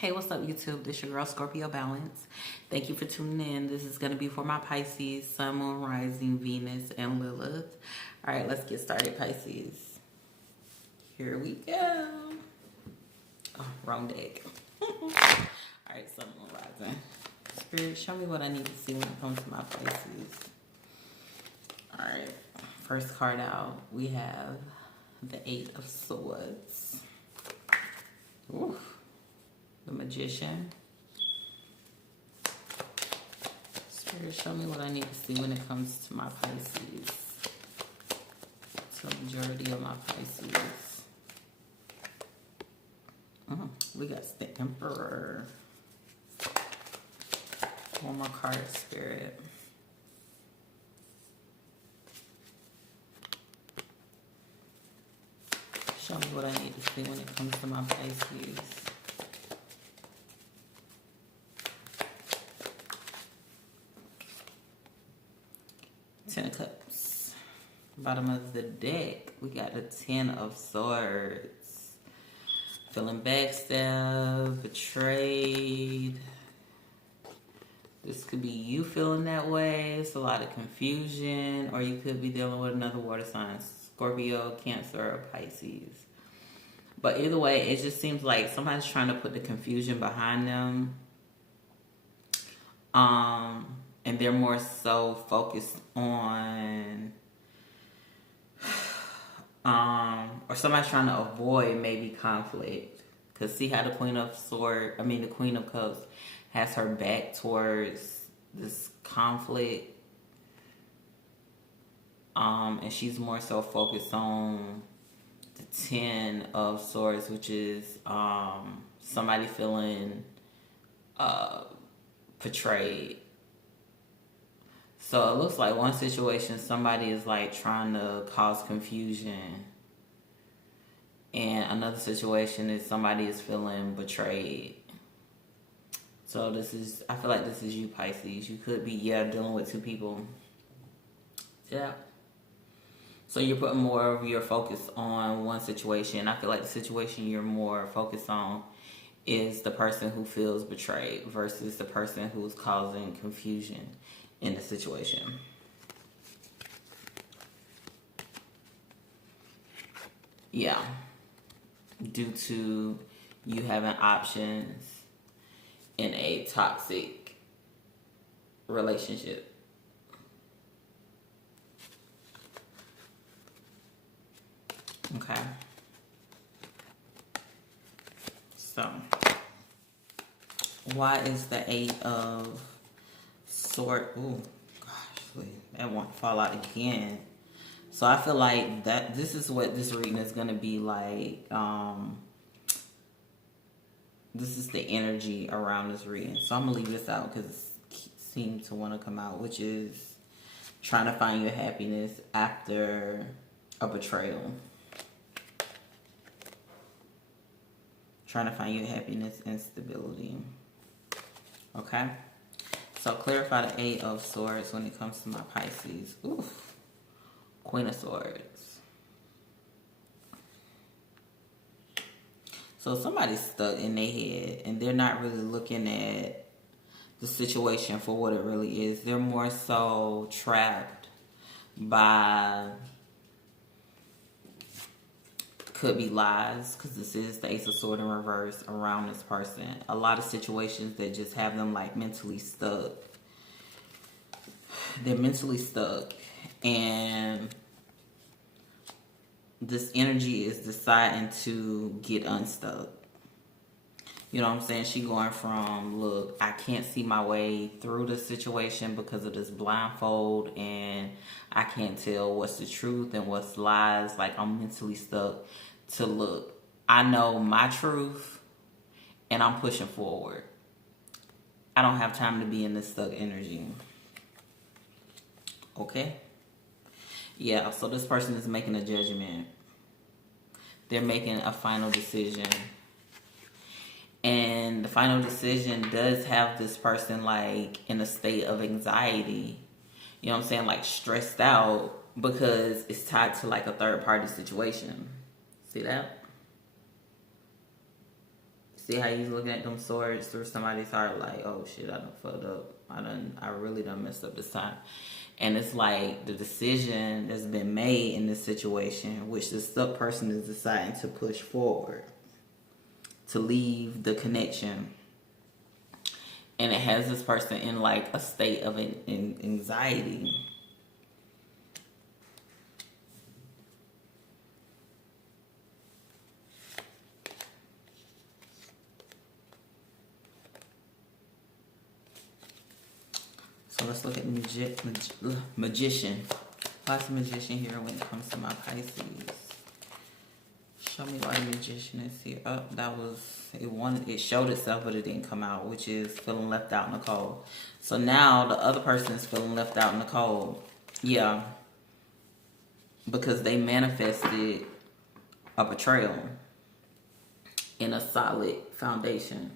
Hey, what's up, YouTube? This your girl, Scorpio Balance. Thank you for tuning in. This is going to be for my Pisces, Sun, Moon, Rising, Venus, and Lilith. All right, let's get started, Pisces. Here we go. Oh, wrong deck. All right, Sun, Moon, Rising. Spirit, show me what I need to see when it comes to my Pisces. All right, first card out, we have the Eight of Swords. Ooh. The Magician. Spirit, show me what I need to see when it comes to my Pisces. To the majority of my Pisces. We got the Emperor. One more card, Spirit. Show me what I need to see when it comes to my Pisces. Ten of Cups. Bottom of the deck, we got the Ten of Swords. Feeling backstabbed, betrayed. This could be you feeling that way. It's a lot of confusion. Or you could be dealing with another water sign. Scorpio, Cancer, or Pisces. But either way, it just seems like somebody's trying to put the confusion behind them. And they're more so focused on, or somebody's trying to avoid maybe conflict. Because see how the Queen of Cups has her back towards this conflict. And she's more so focused on the Ten of Swords, which is somebody feeling betrayed. So it looks like one situation, somebody is like trying to cause confusion. And another situation is somebody is feeling betrayed. So I feel like this is you, Pisces. You could be, dealing with two people. Yeah. So you're putting more of your focus on one situation. I feel like the situation you're more focused on is the person who feels betrayed versus the person who's causing confusion in the situation. Yeah. Due to you having options in a toxic relationship. Okay. So, why is the Eight of Swords? Ooh, gosh, that won't fall out again. So I feel like that this is what this reading is going to be like. This is the energy around this reading. So I'm going to leave this out because it seems to want to come out, which is trying to find your happiness after a betrayal. Trying to find your happiness and stability. Okay? So clarify the Eight of Swords when it comes to my Pisces. Oof. Queen of Swords. So somebody's stuck in their head and they're not really looking at the situation for what it really is. They're more so trapped by, could be lies, because this is the Ace of Swords in reverse around this person. A lot of situations that just have them like mentally stuck. They're mentally stuck. And this energy is deciding to get unstuck. You know what I'm saying? She going from, look, I can't see my way through this situation because of this blindfold, and I can't tell what's the truth and what's lies. Like, I'm mentally stuck. To look, I know my truth, and I'm pushing forward. I don't have time to be in this stuck energy. Okay? Yeah, so this person is making a judgment. They're making a final decision. And the final decision does have this person like in a state of anxiety. You know what I'm saying? Like stressed out because it's tied to like a third party situation. See that? See how he's looking at them swords through somebody's heart, like, oh shit, I done fucked up. I really done messed up this time. And it's like the decision that's been made in this situation, which this sub person is deciding to push forward, to leave the connection. And it has this person in like a state of anxiety. So let's look at magician. Why's the magician here when it comes to my Pisces? Show me why the magician is here. Oh, that was, it showed itself, but it didn't come out, which is feeling left out in the cold. So now the other person is feeling left out in the cold. Yeah. Because they manifested a betrayal in a solid foundation.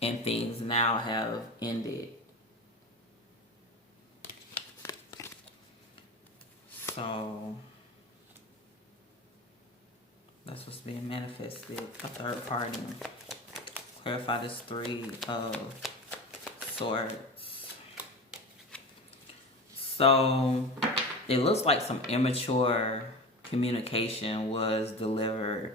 And things now have ended. So that's what's being manifested. A third party. Clarify this 3 of Swords. So it looks like some immature communication was delivered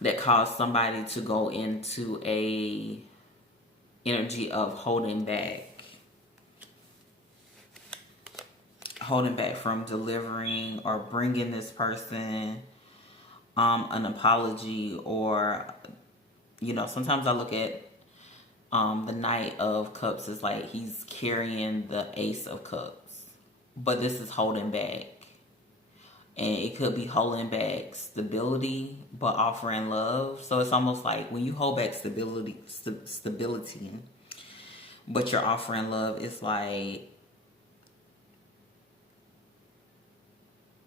that caused somebody to go into a energy of holding back from delivering or bringing this person an apology, or sometimes I look at the Knight of Cups as like he's carrying the Ace of Cups, but this is holding back. And it could be holding back stability, but offering love. So it's almost like when you hold back stability, but you're offering love, it's like,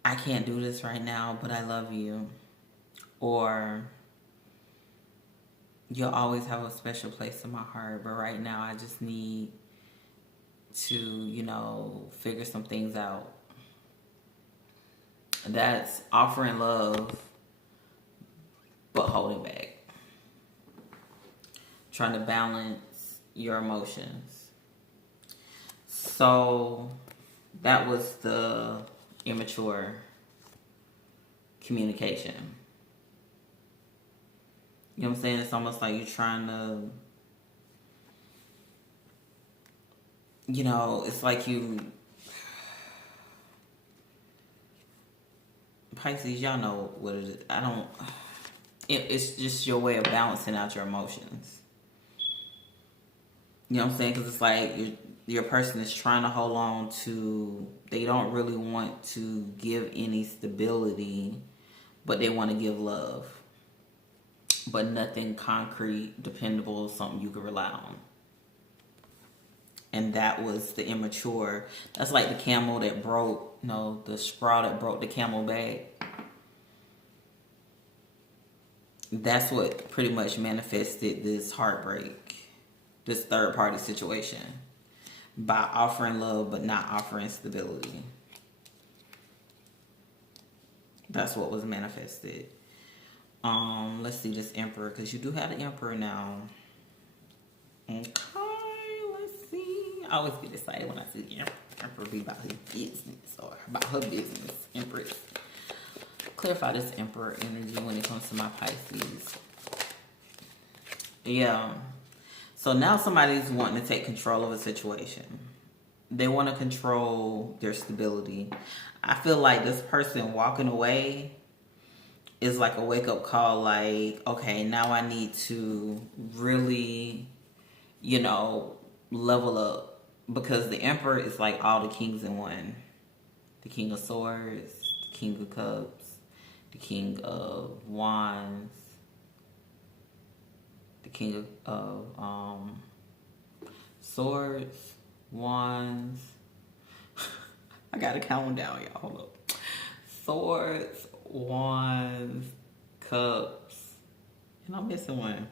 I can't do this right now, but I love you. Or, you'll always have a special place in my heart, but right now I just need to, figure some things out. That's offering love, but holding back. Trying to balance your emotions. So that was the immature communication. You know what I'm saying? It's almost like you're trying to, it's like you... Pisces, y'all know what it is. It's just your way of balancing out your emotions. You know what I'm saying? Because it's like your person is trying to hold on to, they don't really want to give any stability, but they want to give love. But nothing concrete, dependable, something you can rely on. And that was the immature. That's like the camel that broke, the straw that broke the camel back. That's what pretty much manifested this heartbreak, this third party situation, by offering love but not offering stability. That's what was manifested. Let's see this Emperor, because you do have the Emperor now. Okay. I always get excited when I see the Emperor be about his business or about her business. Empress. Clarify this Emperor energy when it comes to my Pisces. Yeah. So now somebody's wanting to take control of a situation. They want to control their stability. I feel like this person walking away is like a wake-up call. Like, okay, now I need to really, level up. Because the Emperor is like all the kings in one. The King of Swords, the King of Cups, the King of Wands, the King of Swords, Wands. I gotta count them down, y'all. Hold up. Swords, Wands, Cups, and I'm missing one.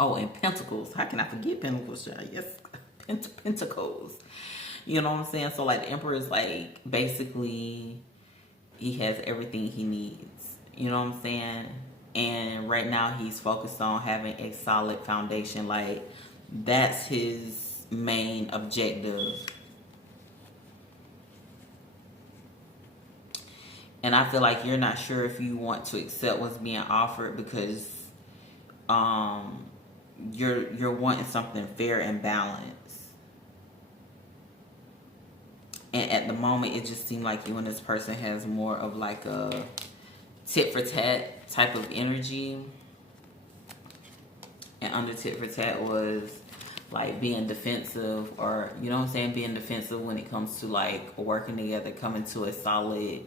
Oh, and Pentacles. How can I forget Pentacles, child? Yes. Pentacles. You know what I'm saying? So like the Emperor is like basically he has everything he needs. You know what I'm saying? And right now he's focused on having a solid foundation. Like, that's his main objective. And I feel like you're not sure if you want to accept what's being offered because you're wanting something fair and balanced. And at the moment, it just seemed like you and this person has more of like a tit for tat type of energy. And under tit for tat was like being defensive, or, you know what I'm saying, being defensive when it comes to like working together, coming to a solid,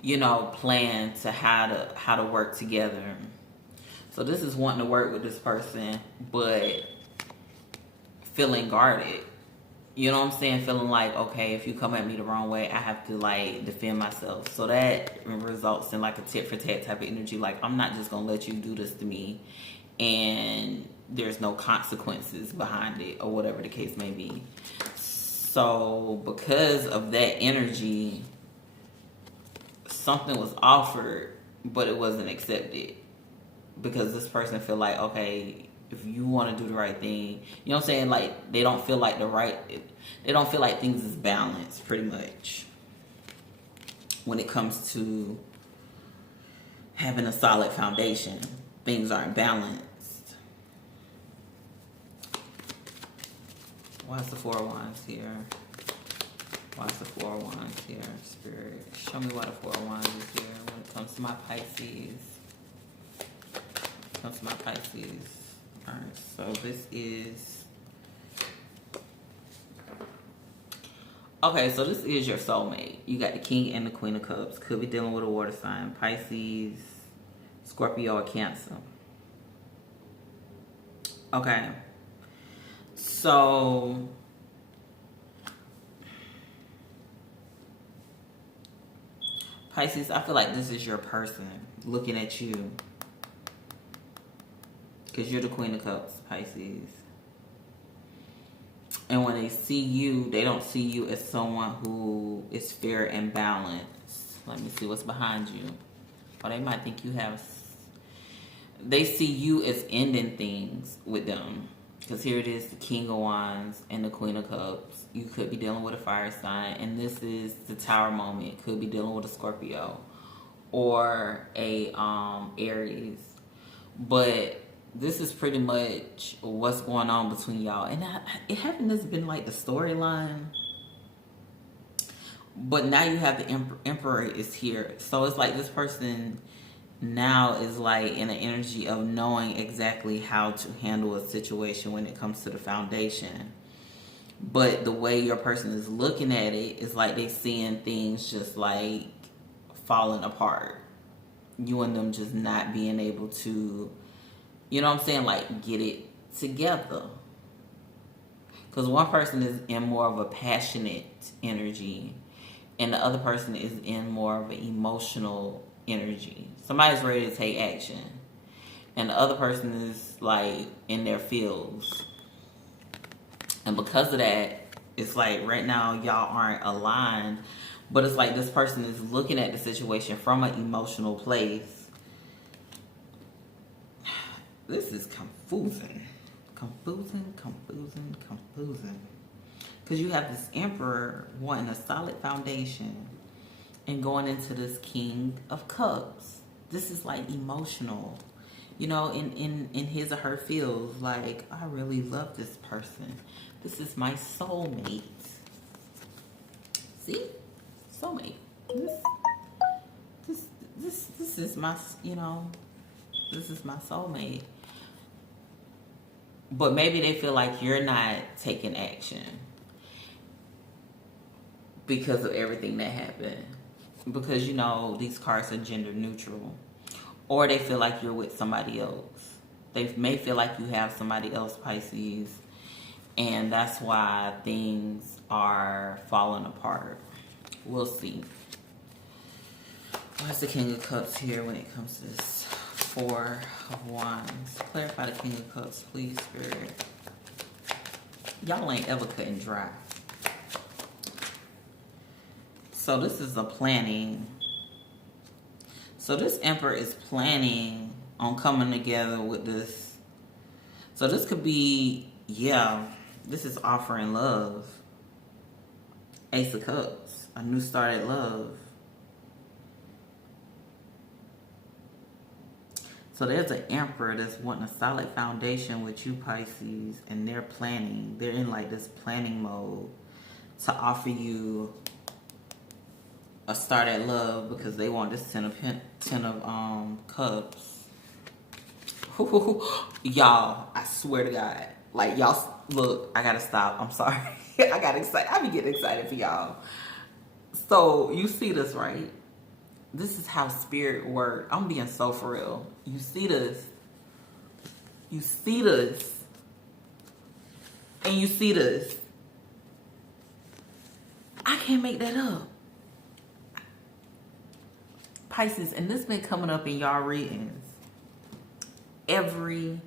you know, plan to how to work together. So this is wanting to work with this person, but feeling guarded. You know what I'm saying? Feeling like, okay, if you come at me the wrong way, I have to like defend myself. So that results in like a tit for tat type of energy. Like, I'm not just gonna let you do this to me and there's no consequences behind it, or whatever the case may be. So because of that energy, something was offered, but it wasn't accepted. Because this person feel like, okay, if you want to do the right thing, you know what I'm saying? Like, they don't feel like they don't feel like things is balanced, pretty much, when it comes to having a solid foundation. Things aren't balanced. Why is the Four of Wands here? Why is the Four of Wands here, Spirit? Show me why the Four of Wands is here when it comes to my Pisces. Comes to my Pisces. Alright, so this is... Okay, so this is your soulmate. You got the King and the Queen of Cups. Could be dealing with a water sign. Pisces, Scorpio, or Cancer. Okay. So... Pisces, I feel like this is your person looking at you. Because you're the Queen of Cups, Pisces. And when they see you, they don't see you as someone who is fair and balanced. Let me see what's behind you. Or they might think you have... They see you as ending things with them. Because here it is, the King of Wands and the Queen of Cups. You could be dealing with a fire sign. And this is the Tower moment. Could be dealing with a Scorpio. Or a Aries. But... this is pretty much what's going on between y'all. And it hasn't just been like the storyline. But now you have the Emperor is here. So it's like this person now is like in an energy of knowing exactly how to handle a situation when it comes to the foundation. But the way your person is looking at it is like they seeing things just like falling apart. You and them just not being able to... you know what I'm saying? Like, get it together. Because one person is in more of a passionate energy. And the other person is in more of an emotional energy. Somebody's ready to take action. And the other person is, like, in their feels. And because of that, it's like, right now, y'all aren't aligned. But it's like this person is looking at the situation from an emotional place. This is confusing. Confusing. Because you have this Emperor wanting a solid foundation and going into this King of Cups. This is like emotional. You know, in his or her feels like, I really love this person. This is my soulmate. See? Soulmate. This is my, you know, this is my soulmate. But maybe they feel like you're not taking action because of everything that happened. Because, you know, these cards are gender neutral. Or they feel like you're with somebody else. They may feel like you have somebody else, Pisces. And that's why things are falling apart. We'll see. Why is the King of Cups here when it comes to this Four of Wands? Clarify the King of Cups, please, Spirit. Y'all ain't ever cutting dry. So this is a planning So this Emperor is planning on coming together with this. So this could be, yeah, this is offering love. Ace of Cups, a new start at love. So there's an Emperor that's wanting a solid foundation with you, Pisces, and they're planning. They're in like this planning mode to offer you a start at love because they want this ten of cups. Y'all, I swear to God, like y'all, look, I gotta stop. I'm sorry. I got excited. I be getting excited for y'all. So you see this, right? This is how spirit works. I'm being so for real. You see this. You see this. And you see this. I can't make that up. Pisces, and this been coming up in y'all readings every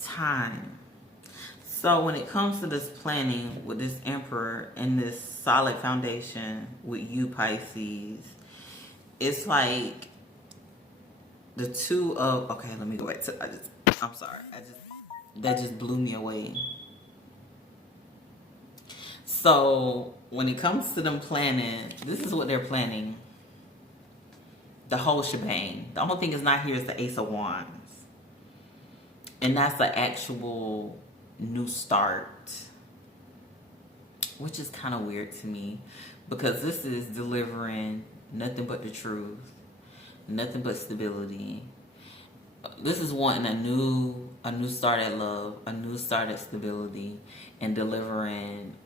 time. So when it comes to this planning with this Emperor and this solid foundation with you, Pisces, it's like the two of, okay, let me go back to, I'm sorry. That just blew me away. So when it comes to them planning, this is what they're planning. The whole shebang. The only thing is not here is the Ace of Wands. And that's the actual new start. Which is kind of weird to me. Because this is delivering nothing but the truth. Nothing but stability. This is wanting a new start at love. A new start at stability. And delivering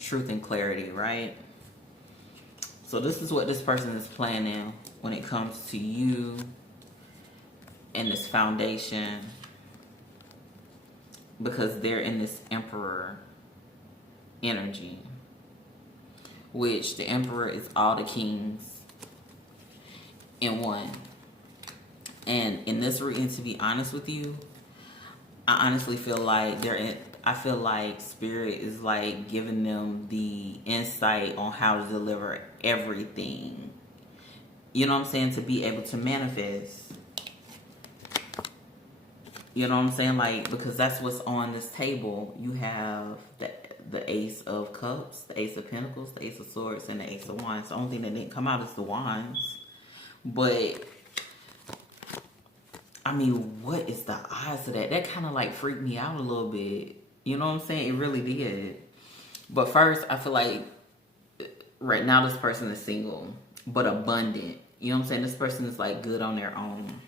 truth and clarity, right? So this is what this person is planning when it comes to you and this foundation, because they're in this Emperor energy, which the Emperor is all the kings in one. And in this reading, to be honest with you, I honestly feel like I feel like Spirit is like giving them the insight on how to deliver everything. You know what I'm saying? To be able to manifest. You know what I'm saying? Like, because that's what's on this table. You have the Ace of Cups, the Ace of Pentacles, the Ace of Swords, and the Ace of Wands. The only thing that didn't come out is the Wands. But I mean, what is the odds of that? That kind of like freaked me out a little bit. You know what I'm saying? It really did. But first, I feel like right now this person is single, but abundant. You know what I'm saying? This person is like good on their own.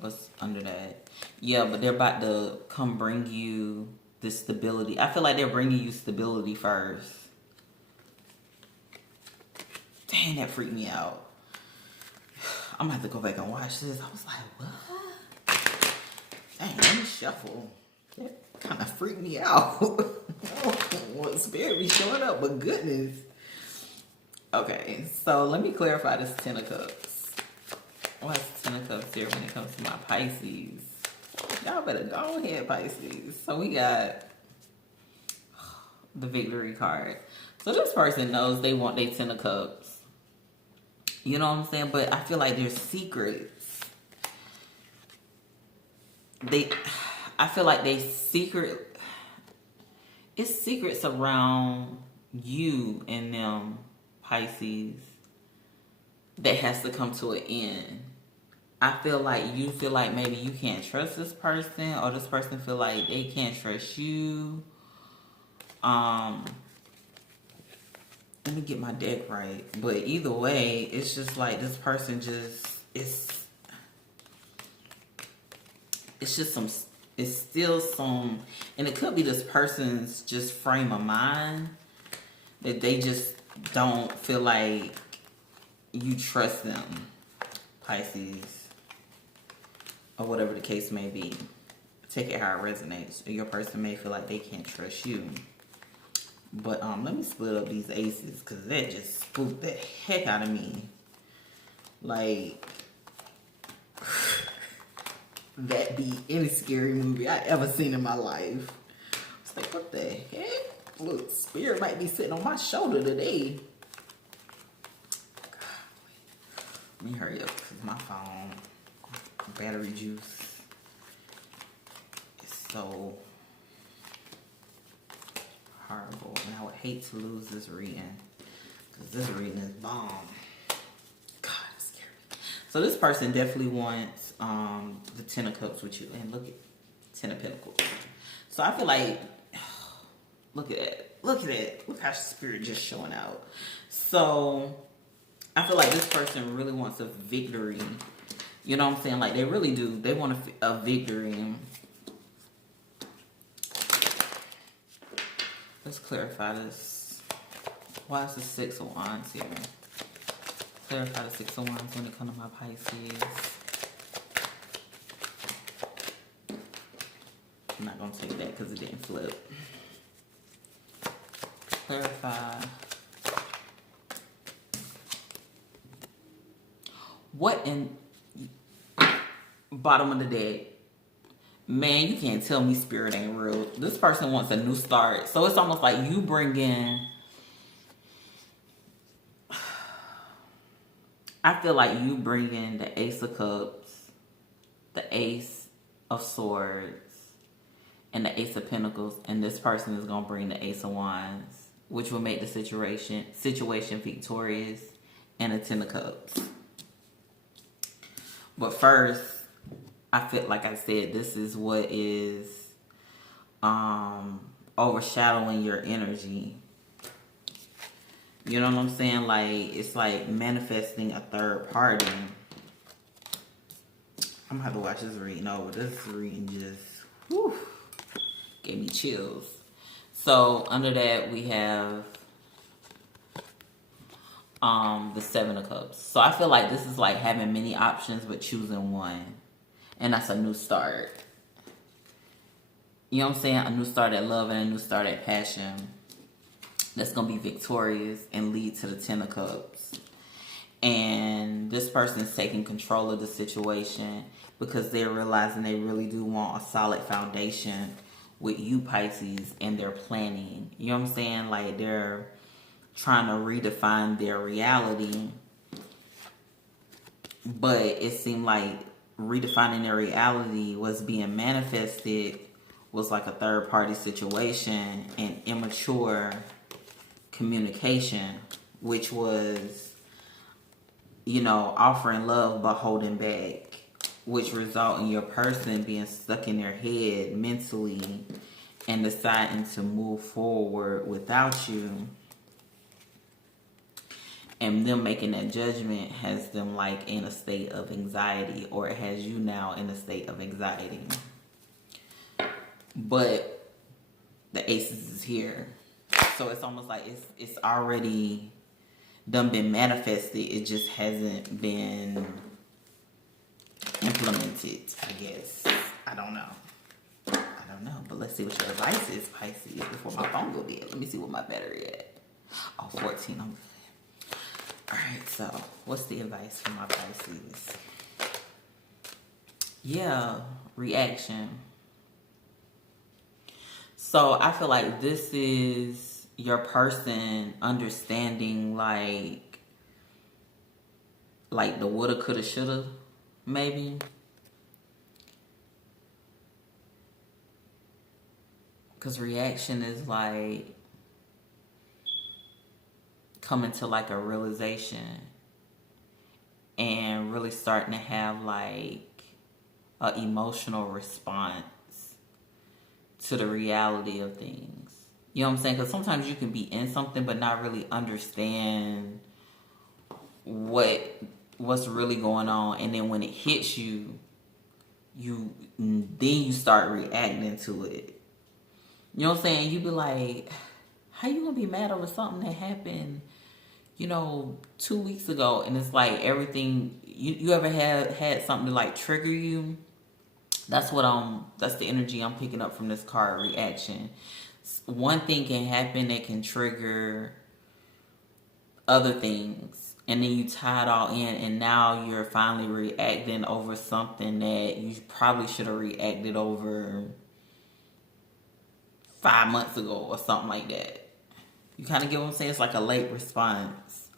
What's under that? Yeah, but they're about to come bring you this stability. I feel like they're bringing you stability first. Dang, that freaked me out. I'm gonna have to go back and watch this. I was like, what? Dang, let me shuffle. That kind of freaked me out. What spirit be showing up, but goodness. Okay, so let me clarify this Ten of Cups. What's Ten of Cups here when it comes to my Pisces? Y'all better go ahead, Pisces. So we got the Victory card. So this person knows they want their Ten of Cups. You know what I'm saying? But I feel like there's secrets. I feel like it's secrets around you and them, Pisces, that has to come to an end. I feel like you feel like maybe you can't trust this person, or this person feel like they can't trust you. Let me get my deck right. But either way, it's just like this person it's still some, and it could be this person's just frame of mind that they just don't feel like you trust them, Pisces, or whatever the case may be. Take it how it resonates. Or your person may feel like they can't trust you. But let me split up these aces, because that just spooked the heck out of me. Like, that be any scary movie I ever seen in my life. It's like, what the heck? Look, spirit might be sitting on my shoulder today. Let me hurry up because my phone battery juice is so horrible. And I would hate to lose this reading because this reading is bomb. God, it's scary. So this person definitely wants the Ten of Cups with you. And look at Ten of Pentacles. So I feel like, look at that. Look at that. Look how spirit just showing out. So I feel like this person really wants a victory. You know what I'm saying? Like, they really do. They want a victory. Let's clarify this. Why is the Six of Wands here? Clarify the Six of Wands when it comes to my Pisces. I'm not going to take that because it didn't flip. Clarify. What in bottom of the deck? Man, you can't tell me spirit ain't real. This person wants a new start. So it's almost like you bring in, I feel like you bring in the Ace of Cups, the Ace of Swords, and the Ace of Pentacles, and this person is going to bring the Ace of Wands, which will make the situation victorious, and a Ten of Cups. But first, I feel like I said, this is what is overshadowing your energy. You know what I'm saying? Like, it's like manifesting a third party. I'm gonna have to watch this reading over. This reading just, whew, gave me chills. So under that we have the Seven of Cups. So I feel like this is like having many options but choosing one. And that's a new start. You know what I'm saying? A new start at love and a new start at passion. That's going to be victorious and lead to the Ten of Cups. And this person is taking control of the situation because they're realizing they really do want a solid foundation with you, Pisces, and they're planning. You know what I'm saying? Like, they're trying to redefine their reality. But it seemed like redefining their reality was being manifested was like a third party situation and immature communication, which was, you know, offering love but holding back, which result in your person being stuck in their head mentally and deciding to move forward without you. And them making that judgment has them like in a state of anxiety, or it has you now in a state of anxiety. But the Aces is here. So it's almost like it's already done been manifested. It just hasn't been implemented, I guess. I don't know. But let's see what your advice is, Pisces, before my phone go dead. Let me see what my battery at. Oh, 14. I'm good. Alright, so what's the advice for my Pisces? Yeah, reaction. So I feel like this is your person understanding like the woulda, coulda, shoulda, maybe. Because reaction is like coming to like a realization and really starting to have like an emotional response to the reality of things. You know what I'm saying? Because sometimes you can be in something but not really understand what's really going on, and then when it hits you, then you start reacting to it. You know what I'm saying? You be like, how you gonna be mad over something that happened, 2 weeks ago? And it's like everything, you ever had something to like trigger you? That's the energy I'm picking up from this card, reaction. One thing can happen that can trigger other things, and then you tie it all in, and now you're finally reacting over something that you probably should have reacted over 5 months ago or something like that. You kind of get what I'm saying? It's like a late response.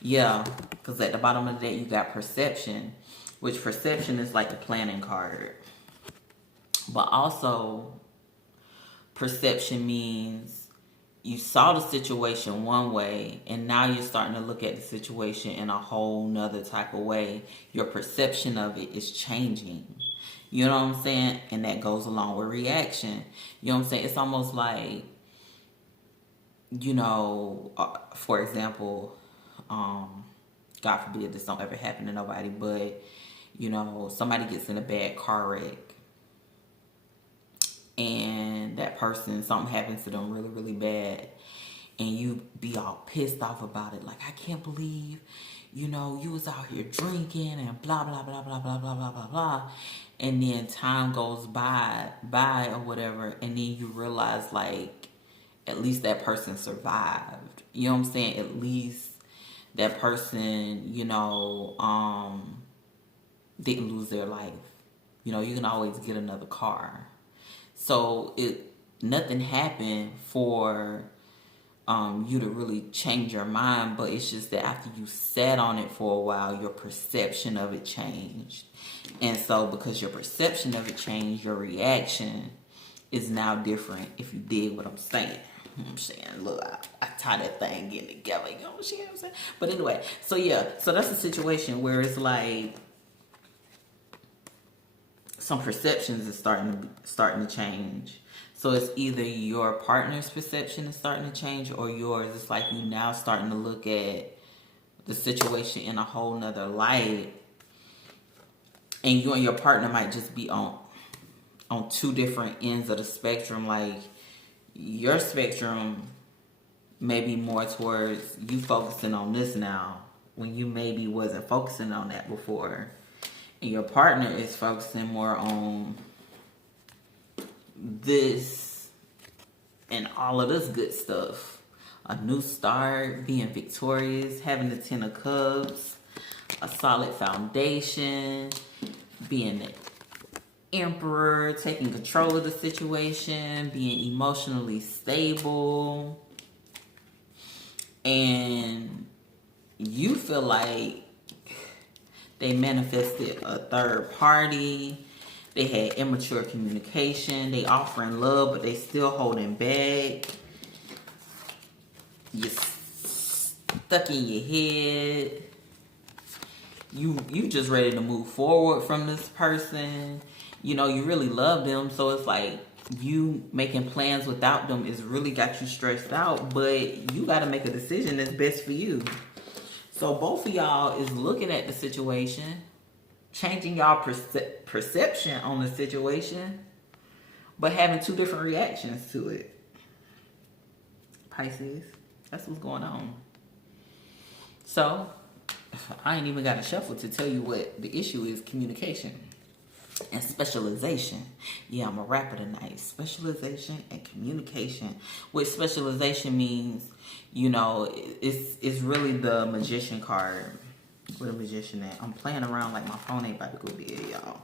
Yeah, because at the bottom of the deck you got perception, which perception is like the planning card. But also, perception means you saw the situation one way and now you're starting to look at the situation in a whole nother type of way. Your perception of it is changing. You know what I'm saying? And that goes along with reaction. You know what I'm saying? It's almost like, you know, for example, God forbid this don't ever happen to nobody, but, you know, somebody gets in a bad car wreck and that person, something happens to them really, really bad, and you be all pissed off about it. Like, I can't believe, you know, you was out here drinking and blah, blah, blah, blah, blah, blah, blah, blah, blah. And then time goes by or whatever, and then you realize, like, at least that person survived. You know what I'm saying? At least that person, you know, didn't lose their life. You know, you can always get another car. So nothing happened for you to really change your mind, but it's just that after you sat on it for a while, your perception of it changed. And so because your perception of it changed, your reaction is now different, if you dig what I'm saying. I'm saying, look, I tie that thing in together, you know what I'm saying? But anyway, so yeah, so that's a situation where it's like some perceptions is starting to change. So it's either your partner's perception is starting to change or yours. It's like you now starting to look at the situation in a whole nother light. And you and your partner might just be on two different ends of the spectrum. Like, your spectrum may be more towards you focusing on this now when you maybe wasn't focusing on that before. And your partner is focusing more on this and all of this good stuff. A new start, being victorious, having the 10 of Cups, a solid foundation, being the Emperor, taking control of the situation, being emotionally stable. And you feel like they manifested a third party. They had immature communication. They offering love, but they still holding back. You're stuck in your head. You just ready to move forward from this person. You know, you really love them. So it's like you making plans without them is really got you stressed out. But you got to make a decision that's best for you. So both of y'all is looking at the situation, changing y'all perception on the situation, but having two different reactions to it. Pisces, that's what's going on. So I ain't even got a shuffle to tell you what the issue is: communication and specialization. Yeah, I'm a rapper tonight. Specialization and communication. What specialization means, you know, it's really the Magician card. Where the Magician at? I'm playing around like my phone ain't about to go dead, y'all.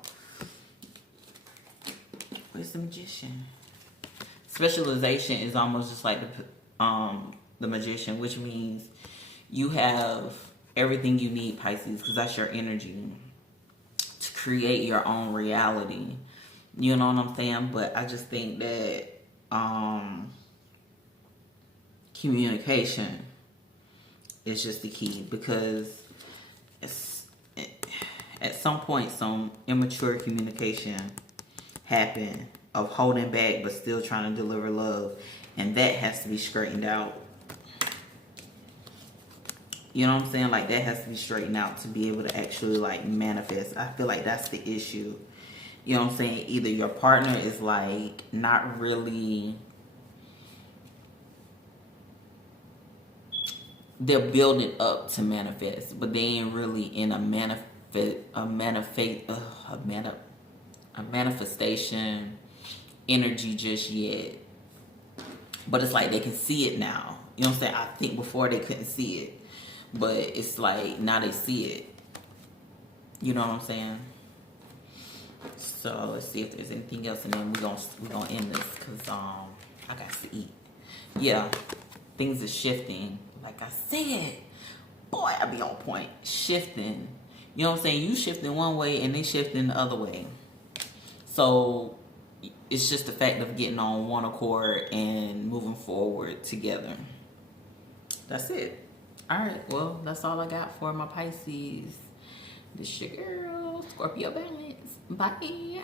Where's the Magician? Specialization is almost just like the Magician, which means you have everything you need, Pisces, because that's your energy to create your own reality. You know what I'm saying? But I just think that communication is just the key, because at some point some immature communication happened of holding back but still trying to deliver love, and that has to be straightened out. You know what I'm saying? Like, that has to be straightened out to be able to actually, like, manifest. I feel like that's the issue. You know what I'm saying? Either your partner is, like, not really... They're building up to manifest, but they ain't really in a manifestation energy just yet. But it's like they can see it now. You know what I'm saying? I think before they couldn't see it. But it's like now they see it. You know what I'm saying? So let's see if there's anything else, and then we're gonna end this because I got to eat. Yeah, things are shifting, like I said. boy, I be on point. Shifting. You know what I'm saying? You shifting one way and they shifting the other way. So it's just the fact of getting on one accord and moving forward together. That's it. All right, well, that's all I got for my Pisces. This your girl, Scorpio balance. Bye.